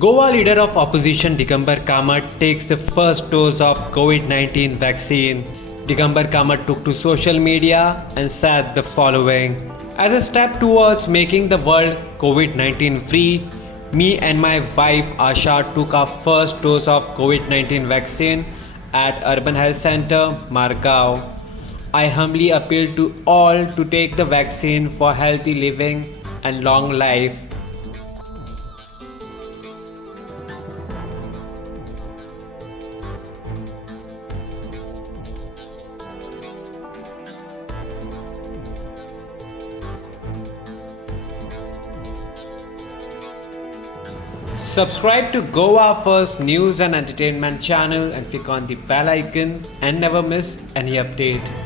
Goa leader of opposition Digambar Kamat takes the first dose of COVID-19 vaccine. Digambar Kamat took to social media and said the following: as a step towards making the world COVID-19 free, me and my wife Asha took our first dose of COVID-19 vaccine at Urban Health Center, Margao. I humbly appeal to all to take the vaccine for healthy living and long life. Subscribe to Goa First News and Entertainment channel and click on the bell icon and never miss any update.